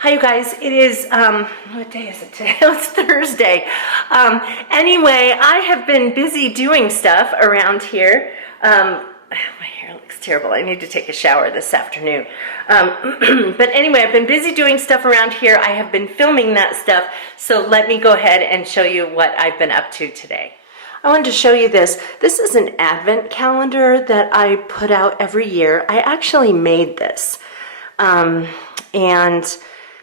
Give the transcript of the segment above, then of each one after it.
Hi, you guys. It is, what day is it today? It's Thursday. Anyway, I have been busy doing stuff around here. My hair looks terrible. I need to take a shower this afternoon. But anyway, I've been busy doing stuff around here. I have been filming that stuff. So let me go ahead and show you what I've been up to today. I wanted to show you this. This is an advent calendar that I put out every year. I actually made this. And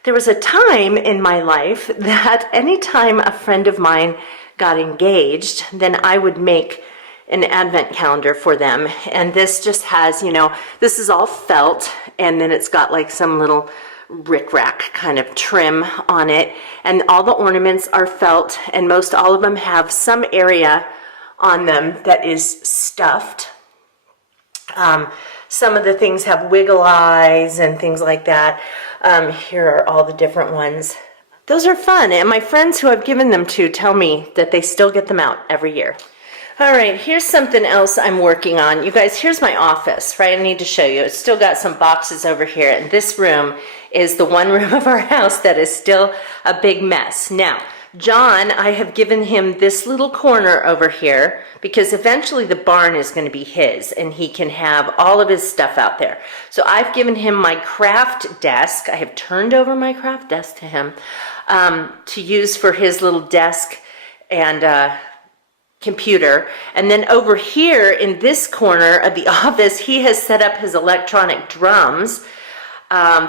there was a time in my life that anytime a friend of mine got engaged, then I would make an advent calendar for them. And this just has, you know, this is all felt, and then it's got like some little rickrack kind of trim on it. And all the ornaments are felt, and most all of them have some area on them that is stuffed. Some of the things have wiggle eyes and things like that. Here are all the different ones. Those are fun, and my friends who I've given them to tell me that they still get them out every year. All right, here's something else I'm working on. You guys, here's my office, right? I need to show you. It's still got some boxes over here, and this room is the one room of our house that is still a big mess. Now, John, I have given him this little corner over here because eventually the barn is going to be his and he can have all of his stuff out there. So I've given him my craft desk. I have turned over my craft desk to him to use for his little desk and computer. And then over here in this corner of the office, he has set up his electronic drums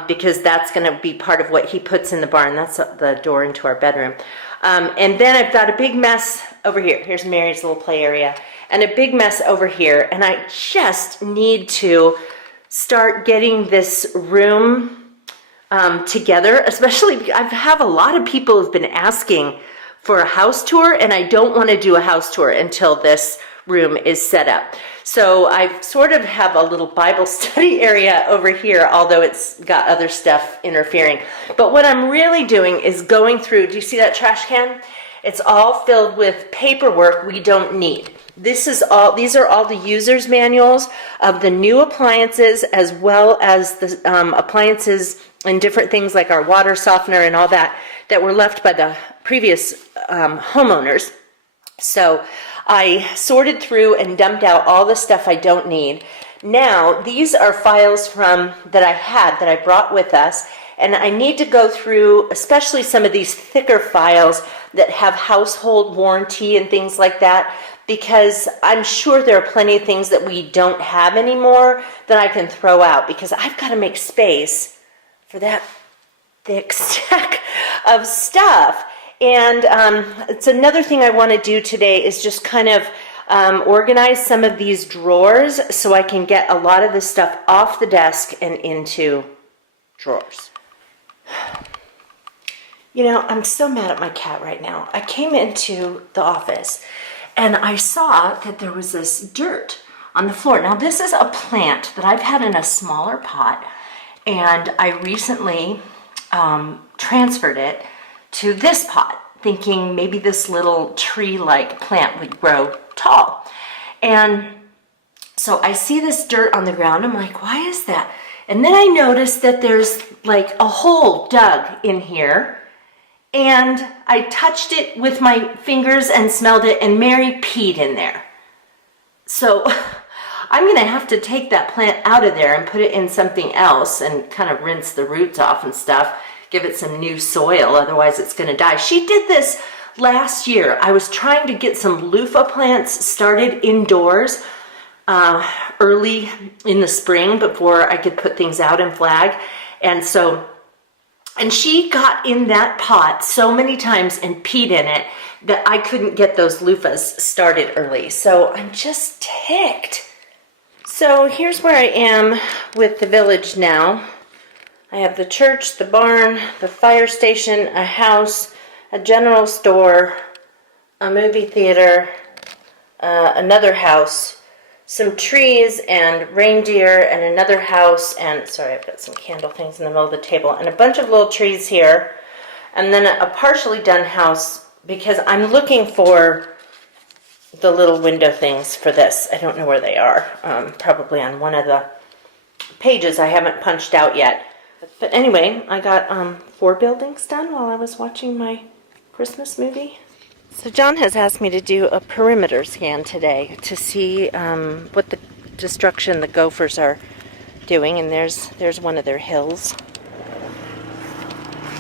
because that's going to be part of what he puts in the barn. That's the door into our bedroom. And then I've got a big mess over here. Here's Mary's little play area. And a big mess over here. And I just need to start getting this room together. Especially, I have a lot of people who've been asking for a house tour. And I don't want to do a house tour until this room is set up. So I sort of have a little Bible study area over here, although it's got other stuff interfering. But what I'm really doing is going through, do you see that trash can? It's all filled with paperwork we don't need. These are all the user's manuals of the new appliances, as well as the appliances and different things like our water softener and all that were left by the previous homeowners. So I sorted through and dumped out all the stuff I don't need. Now, these are files that I brought with us, and I need to go through, especially some of these thicker files that have household warranty and things like that, because I'm sure there are plenty of things that we don't have anymore that I can throw out, because I've got to make space for that thick stack of stuff. And it's another thing I want to do today is just kind of organize some of these drawers so I can get a lot of this stuff off the desk and into drawers. You know, I'm so mad at my cat right now. I came into the office and I saw that there was this dirt on the floor. Now, this is a plant that I've had in a smaller pot, and I recently transferred it to this pot, thinking maybe this little tree-like plant would grow tall. And so I see this dirt on the ground. I'm like, why is that? And then I noticed that there's like a hole dug in here. And I touched it with my fingers and smelled it, and Mary peed in there. So I'm going to have to take that plant out of there and put it in something else and kind of rinse the roots off and stuff. Give it some new soil, otherwise it's going to die. She did this last year. I was trying to get some loofah plants started indoors early in the spring before I could put things out in flag. And she got in that pot so many times and peed in it that I couldn't get those loofahs started early. So I'm just ticked. So here's where I am with the village now. I have the church, the barn, the fire station, a house, a general store, a movie theater, another house, some trees and reindeer, and another house, and sorry, I've got some candle things in the middle of the table, and a bunch of little trees here, and then a partially done house, because I'm looking for the little window things for this. I don't know where they are, probably on one of the pages I haven't punched out yet. But anyway, I got 4 buildings done while I was watching my Christmas movie. So John has asked me to do a perimeter scan today to see what the destruction the Gophers are doing, and there's one of their hills.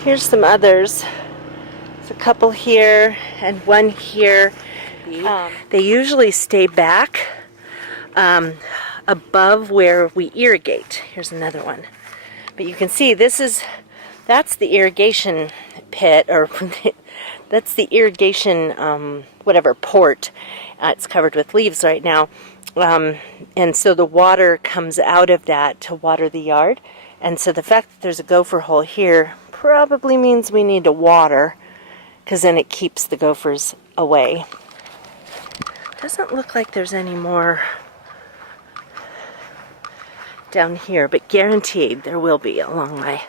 Here's some others. There's a couple here and one here. They usually stay back above where we irrigate. Here's another one. But you can see that's the irrigation pit, or that's the irrigation whatever port. It's covered with leaves right now. And so the water comes out of that to water the yard. And so the fact that there's a gopher hole here probably means we need to water, because then it keeps the gophers away. Doesn't look like there's any more down here, but guaranteed there will be along my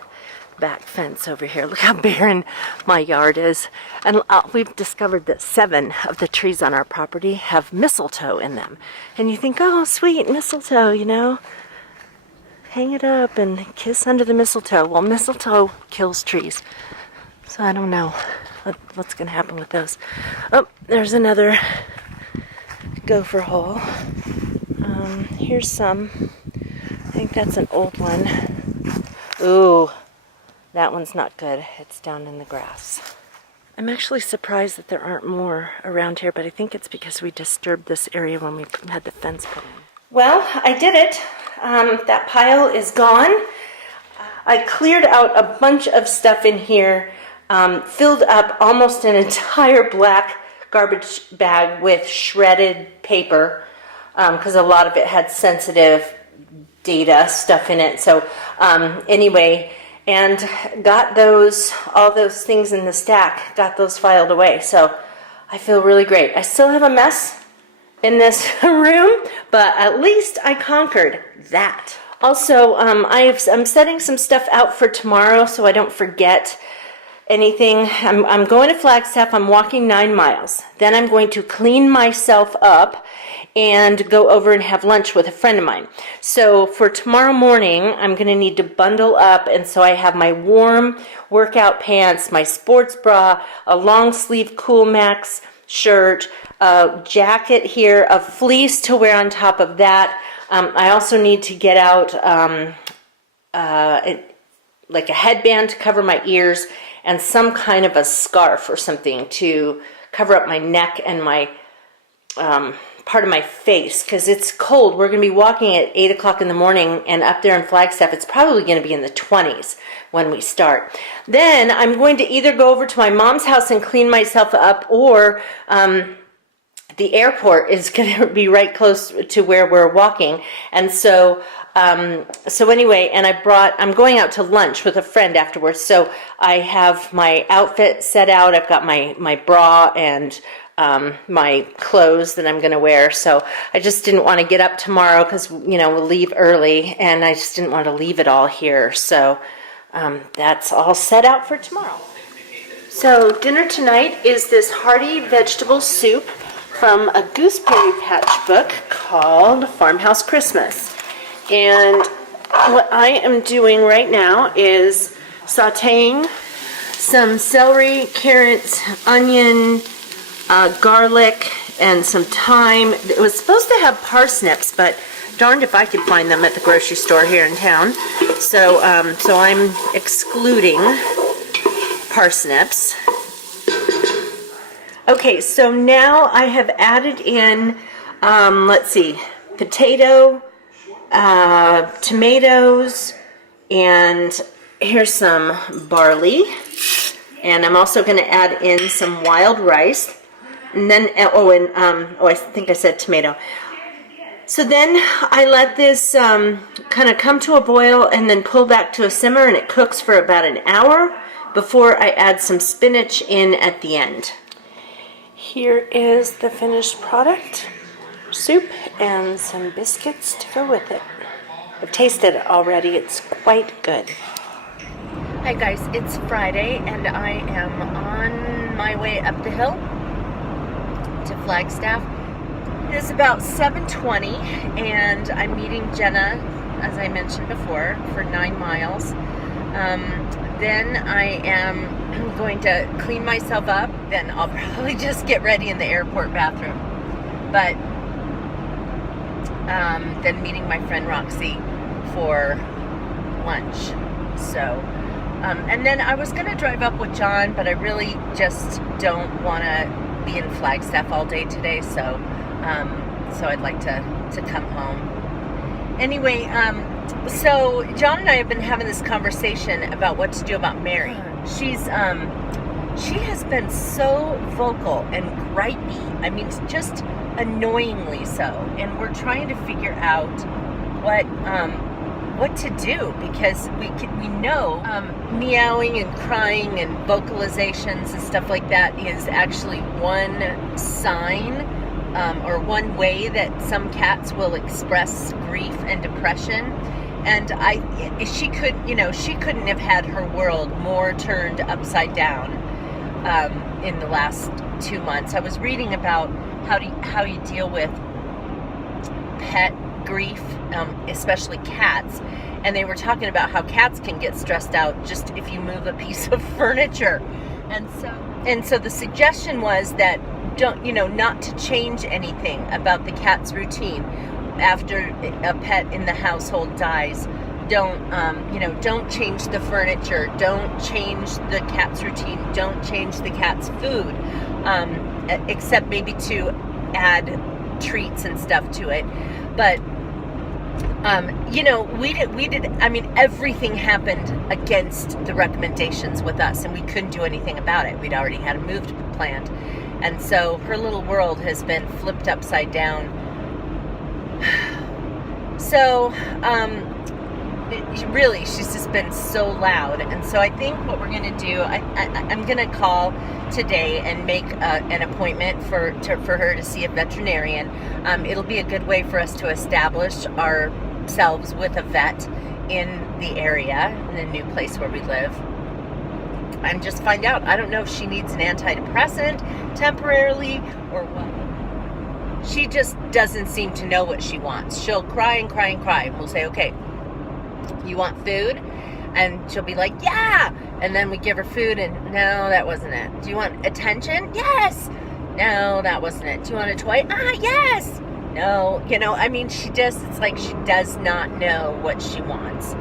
back fence over here. Look how barren my yard is. And we've discovered that 7 of the trees on our property have mistletoe in them. And you think, oh, sweet, mistletoe, you know. Hang it up and kiss under the mistletoe. Well, mistletoe kills trees. So I don't know what's going to happen with those. Oh, there's another gopher hole. Here's some. I think that's an old one. Ooh, that one's not good. It's down in the grass. I'm actually surprised that there aren't more around here, but I think it's because we disturbed this area when we had the fence put in. Well, I did it. That pile is gone. I cleared out a bunch of stuff in here, filled up almost an entire black garbage bag with shredded paper, because a lot of it had sensitive data stuff in it. So anyway, and got all those things in the stack, got those filed away. So I feel really great. I still have a mess in this room, but at least I conquered that. Also, I'm setting some stuff out for tomorrow so I don't forget anything. I'm going to Flagstaff. I'm walking 9 miles. Then I'm going to clean myself up and go over and have lunch with a friend of mine. So for tomorrow morning, I'm going to need to bundle up, and so I have my warm workout pants, my sports bra, a long sleeve Cool Max shirt, a jacket here, a fleece to wear on top of that. I also need to get out like a headband to cover my ears, and some kind of a scarf or something to cover up my neck and my part of my face, because it's cold. We're going to be walking at 8 o'clock in the morning, and up there in Flagstaff, it's probably going to be in the 20s when we start. Then I'm going to either go over to my mom's house and clean myself up, or the airport is going to be right close to where we're walking. And so anyway, and I'm going out to lunch with a friend afterwards. So I have my outfit set out. I've got my bra and my clothes that I'm going to wear. So I just didn't want to get up tomorrow because, we'll leave early, and I just didn't want to leave it all here. So that's all set out for tomorrow. So dinner tonight is this hearty vegetable soup from a Gooseberry Patch book called Farmhouse Christmas. And what I am doing right now is sauteing some celery, carrots, onion, garlic, and some thyme. It was supposed to have parsnips, but darned if I could find them at the grocery store here in town. So I'm excluding parsnips. Okay, so now I have added in, let's see, potato, tomatoes, and here's some barley. And I'm also going to add in some wild rice. And then, I think I said tomato. So then I let this kind of come to a boil and then pull back to a simmer, and it cooks for about an hour before I add some spinach in at the end. Here is the finished product, soup and some biscuits to go with it. I've tasted it already, it's quite good. Hi guys, it's Friday and I am on my way up the hill to Flagstaff. It is about 7:20 and I'm meeting Jenna, as I mentioned before, for 9 miles. Then I am going to clean myself up. Then I'll probably just get ready in the airport bathroom. But then meeting my friend Roxy for lunch. So, and then I was going to drive up with John, but I really just don't want to be in Flagstaff all day today. So, so I'd like to come home. Anyway, so John and I have been having this conversation about what to do about Mary. She has been so vocal and gripey. I mean, just annoyingly so. And we're trying to figure out what to do, because we know meowing and crying and vocalizations and stuff like that is actually one sign or one way that some cats will express grief and depression. And she couldn't have had her world more turned upside down in the last 2 months. I was reading about how you deal with pet grief, especially cats, and they were talking about how cats can get stressed out just if you move a piece of furniture. And so the suggestion was that not to change anything about the cat's routine after a pet in the household dies. Don't change the furniture, don't change the cat's routine, don't change the cat's food, except maybe to add treats and stuff to it. But we did. I mean, everything happened against the recommendations with us, and we couldn't do anything about it. We'd already had a move planned, and so her little world has been flipped upside down. So, really, she's just been so loud. And so I think what we're going to do, I'm going to call today and make an appointment for her to see a veterinarian. It'll be a good way for us to establish ourselves with a vet in the area, in the new place where we live. And just find out. I don't know if she needs an antidepressant temporarily or what. She just doesn't seem to know what she wants. She'll cry and cry and cry. We'll say, okay, you want food? And she'll be like, yeah. And then we give her food and no, that wasn't it. Do you want attention? Yes. No, that wasn't it. Do you want a toy? Yes. No. It's like she does not know what she wants.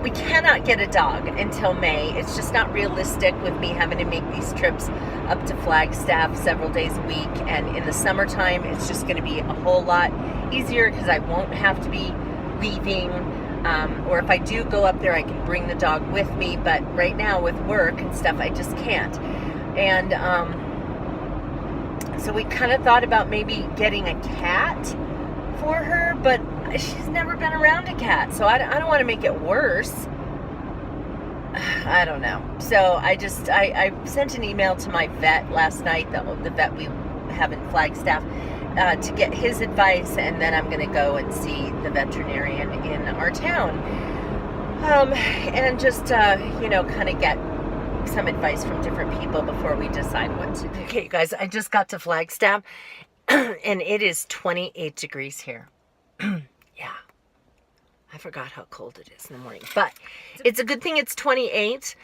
We cannot get a dog until May. It's just not realistic with me having to make these trips up to Flagstaff several days a week. And in the summertime, it's just going to be a whole lot easier because I won't have to be leaving. Or if I do go up there, I can bring the dog with me. But right now with work and stuff, I just can't. And so we kind of thought about maybe getting a cat for her, but she's never been around a cat, so I don't want to make it worse. I don't know. So I sent an email to my vet last night, the vet we have in Flagstaff, to get his advice, and then I'm going to go and see the veterinarian in our town, and just kind of get some advice from different people before we decide what to do. Okay, you guys, I just got to Flagstaff, and it is 28 degrees here. Yeah, I forgot how cold it is in the morning, but it's a good thing it's 28,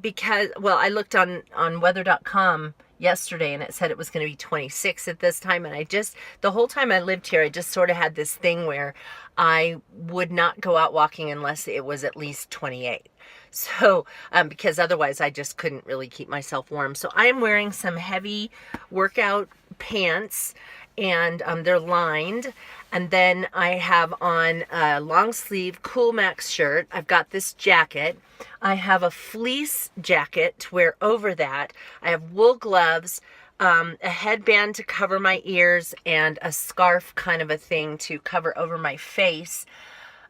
because, well, I looked on weather.com yesterday and it said it was going to be 26 at this time, and the whole time I lived here, I just sort of had this thing where I would not go out walking unless it was at least 28. So, because otherwise I just couldn't really keep myself warm. So I am wearing some heavy workout pants, and they're lined. And then I have on a long sleeve Cool Max shirt. I've got this jacket. I have a fleece jacket to wear over that. I have wool gloves, a headband to cover my ears, and a scarf kind of a thing to cover over my face.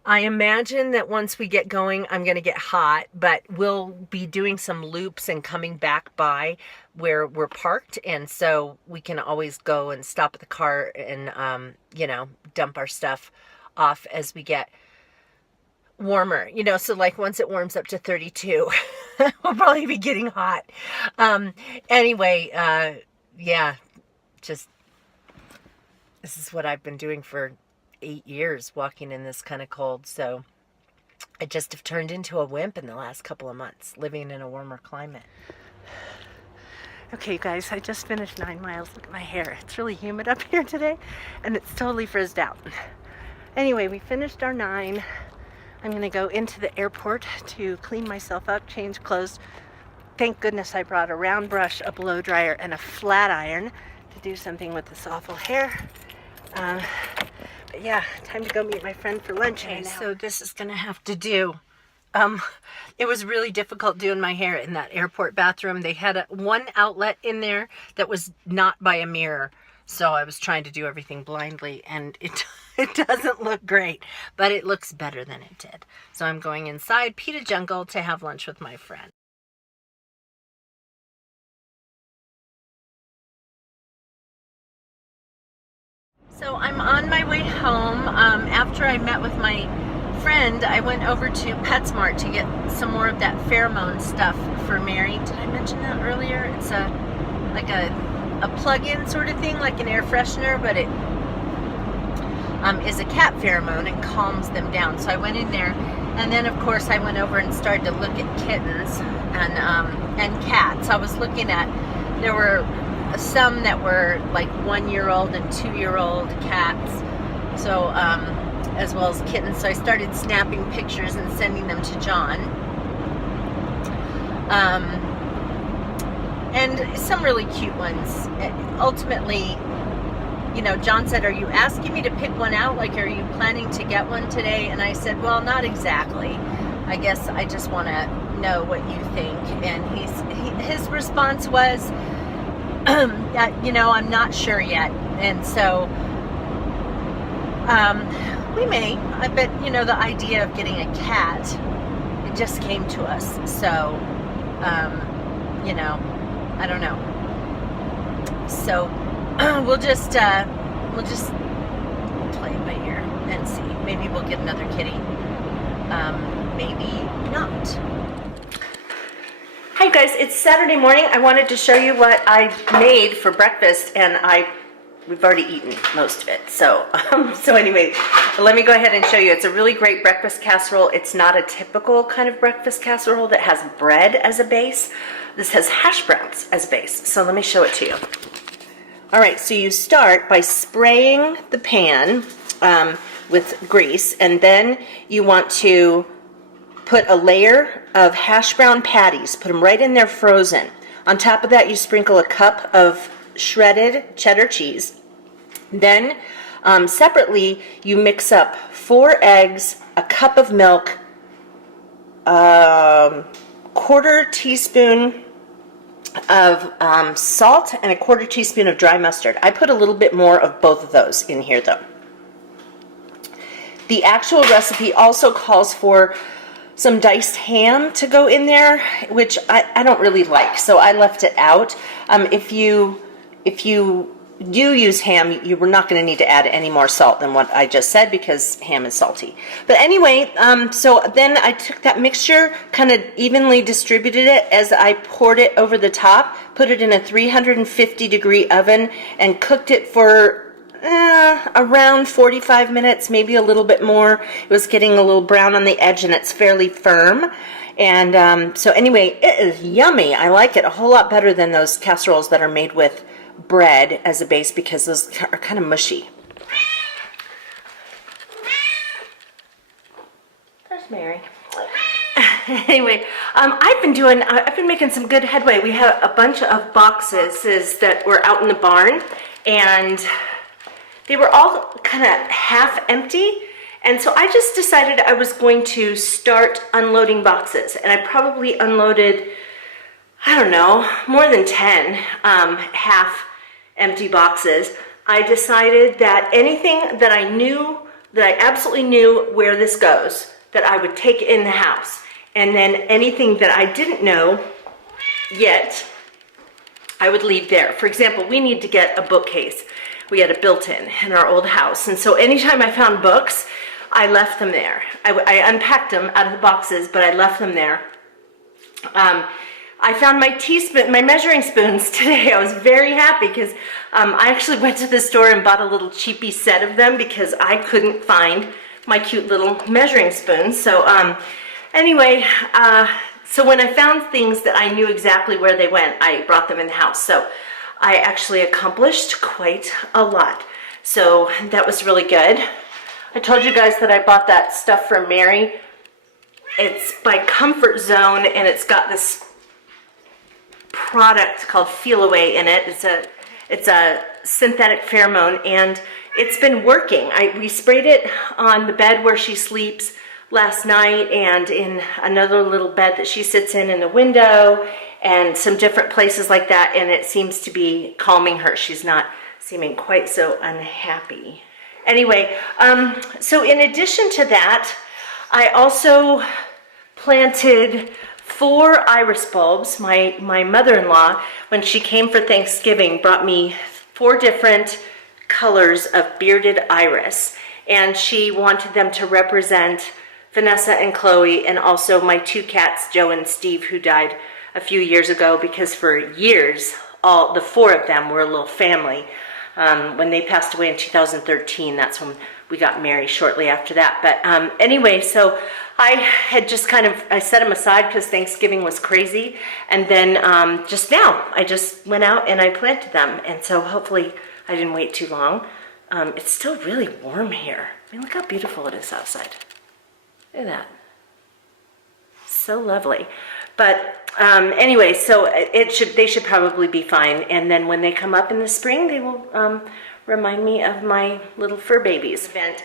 I imagine that once we get going, I'm going to get hot, but we'll be doing some loops and coming back by where we're parked. And so we can always go and stop at the car and, dump our stuff off as we get warmer, so like once it warms up to 32, we'll probably be getting hot. Anyway, just, this is what I've been doing for 8 years, walking in this kind of cold. So I just have turned into a wimp in the last couple of months, living in a warmer climate. Okay, guys, I just finished 9 miles. Look at my hair. It's really humid up here today, and it's totally frizzed out. Anyway, we finished our 9. I'm going to go into the airport to clean myself up, change clothes. Thank goodness I brought a round brush, a blow dryer, and a flat iron to do something with this awful hair. But yeah, time to go meet my friend for lunch. Okay, so this is going to have to do. It was really difficult doing my hair in that airport bathroom. They had one outlet in there that was not by a mirror. So I was trying to do everything blindly, and it doesn't look great, but it looks better than it did. So I'm going inside Pita Jungle to have lunch with my friend. So I'm on my way home. After I met with my friend, I went over to PetSmart to get some more of that pheromone stuff for Mary. Did I mention that earlier? It's like a plug-in sort of thing, like an air freshener, but it is a cat pheromone and calms them down. So I went in there, and then of course I went over and started to look at kittens and cats. I was looking at, there were some that were like 1-year-old and 2-year-old cats, so as well as kittens. So I started snapping pictures and sending them to John, and some really cute ones. Ultimately, you know, John said, "Are you asking me to pick one out? Like, are you planning to get one today?" And I said, "Well, not exactly. I guess I just want to know what you think." And his response was, you know, I'm not sure yet. And so we may. I bet, you know, the idea of getting a cat, it just came to us. So you know, I don't know. So we'll just play it by ear and see. Maybe we'll get another kitty. Maybe not. Hi guys, it's Saturday morning. I wanted to show you what I made for breakfast, and we've already eaten most of it. So anyway, let me go ahead and show you. It's a really great breakfast casserole. It's not a typical kind of breakfast casserole that has bread as a base. This has hash browns as a base. So let me show it to you. All right, so you start by spraying the pan with grease, and then you want to put a layer of hash brown patties. Put them right in there frozen. On top of that, you sprinkle a cup of shredded cheddar cheese. Then separately, you mix up 4 eggs, a cup of milk, 1/4 teaspoon of salt, and a 1/4 teaspoon of dry mustard. I put a little bit more of both of those in here though. The actual recipe also calls for some diced ham to go in there, which I don't really like, so I left it out. If you do use ham, you were not going to need to add any more salt than what I just said, because ham is salty. But anyway, so then I took that mixture, kind of evenly distributed it as I poured it over the top, put it in a 350-degree oven, and cooked it for around 45 minutes, maybe a little bit more. It was getting a little brown on the edge, and it's fairly firm. And so anyway, it is yummy. I like it a whole lot better than those casseroles that are made with bread as a base, because those are kind of mushy. There's Mary. Anyway, I've been making some good headway. We have a bunch of boxes that were out in the barn, and they were all kind of half empty. And so I just decided I was going to start unloading boxes. And I probably unloaded, I don't know, more than 10 half empty boxes. I decided that anything that I knew, that I absolutely knew where this goes, that I would take in the house. And then anything that I didn't know yet, I would leave there. For example, we need to get a bookcase. We had a built-in in our old house. And so anytime I found books, I left them there. I unpacked them out of the boxes, but I left them there. I found my measuring spoons today. I was very happy because I actually went to the store and bought a little cheapy set of them because I couldn't find my cute little measuring spoons. So anyway, so when I found things that I knew exactly where they went, I brought them in the house. So I actually accomplished quite a lot. So that was really good. I told you guys that I bought that stuff from Mary. It's by Comfort Zone, and it's got this product called Feel Away in it. It's a synthetic pheromone, and it's been working. We sprayed it on the bed where she sleeps last night, and in another little bed that she sits in the window, and some different places like that, and it seems to be calming her. She's not seeming quite so unhappy. Anyway, so in addition to that, I also planted 4 iris bulbs. My mother-in-law, when she came for Thanksgiving, brought me 4 different colors of bearded iris, and she wanted them to represent Vanessa and Chloe, and also my 2 cats, Joe and Steve, who died a few years ago, because for years, all the 4 of them were a little family. When they passed away in 2013, that's when we got married shortly after that. But anyway, so I had just I set them aside because Thanksgiving was crazy. And then just now, I just went out and I planted them. And so hopefully I didn't wait too long. It's still really warm here. I mean, look how beautiful it is outside. Look at that. So lovely. But anyway, so they should probably be fine. And then when they come up in the spring, they will remind me of my little fur babies event.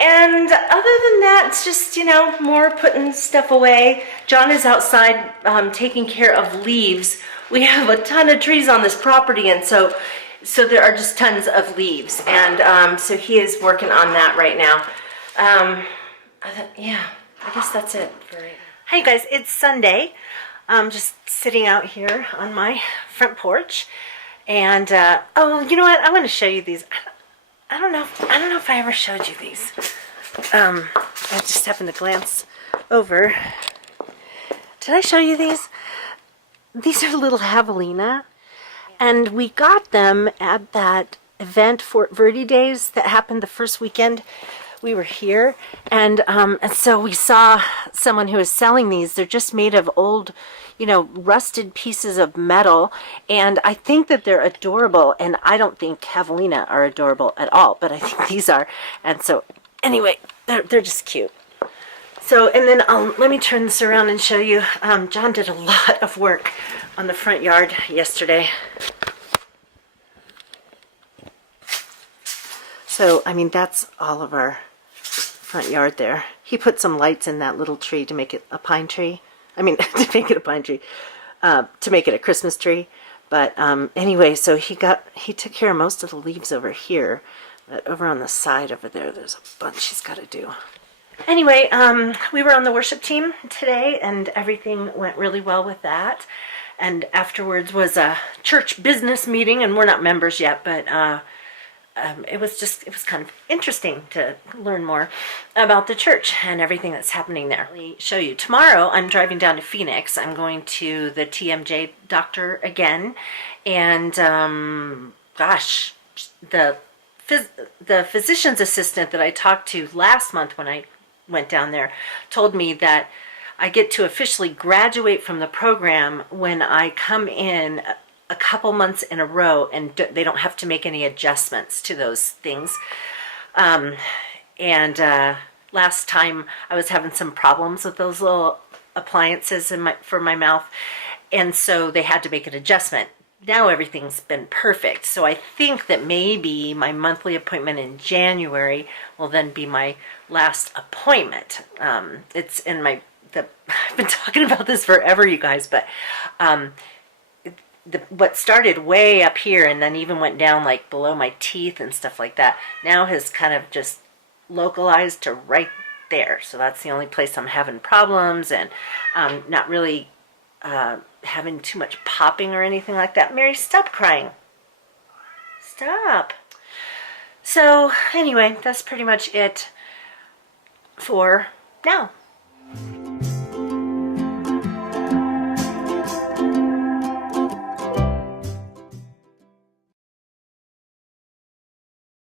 And other than that, it's just, more putting stuff away. John is outside taking care of leaves. We have a ton of trees on this property, and so there are just tons of leaves. And so he is working on that right now. Yeah, I guess that's it for right now. Hey guys, it's Sunday. I'm just sitting out here on my front porch, and oh, you know what? I'm going to show you these. I don't know if I ever showed you these. I just happened to glance over. Did I show you these? These are little javelina, and we got them at that event, Fort Verde Days, that happened the first weekend we were here, and so we saw someone who was selling these. They're just made of old, rusted pieces of metal, and I think that they're adorable, and I don't think javelina are adorable at all, but I think these are. And so anyway, they're just cute. So, and then let me turn this around and show you. John did a lot of work on the front yard yesterday. So, I mean, that's all of our front yard there. He put some lights in that little tree to make it a pine tree. I mean, to make it a pine tree, to make it a Christmas tree. But anyway, so he took care of most of the leaves over here. But over on the side over there, there's a bunch he's got to do. Anyway, we were on the worship team today, and everything went really well with that. And afterwards was a church business meeting, and we're not members yet, but it was kind of interesting to learn more about the church and everything that's happening there. Let me show you. Tomorrow, I'm driving down to Phoenix. I'm going to the TMJ doctor again, and gosh, the physician's assistant that I talked to last month when I went down there told me that I get to officially graduate from the program when I come in a couple months in a row, and they don't have to make any adjustments to those things. Last time I was having some problems with those little appliances for my mouth, and so they had to make an adjustment. Now everything's been perfect, so I think that maybe my monthly appointment in January will then be my last appointment. It's in I've been talking about this forever, you guys, but what started way up here and then even went down like below my teeth and stuff like that now has kind of just localized to right there. So that's the only place I'm having problems, and not really having too much popping or anything like that. Mary, stop crying. Stop. So anyway, that's pretty much it for now.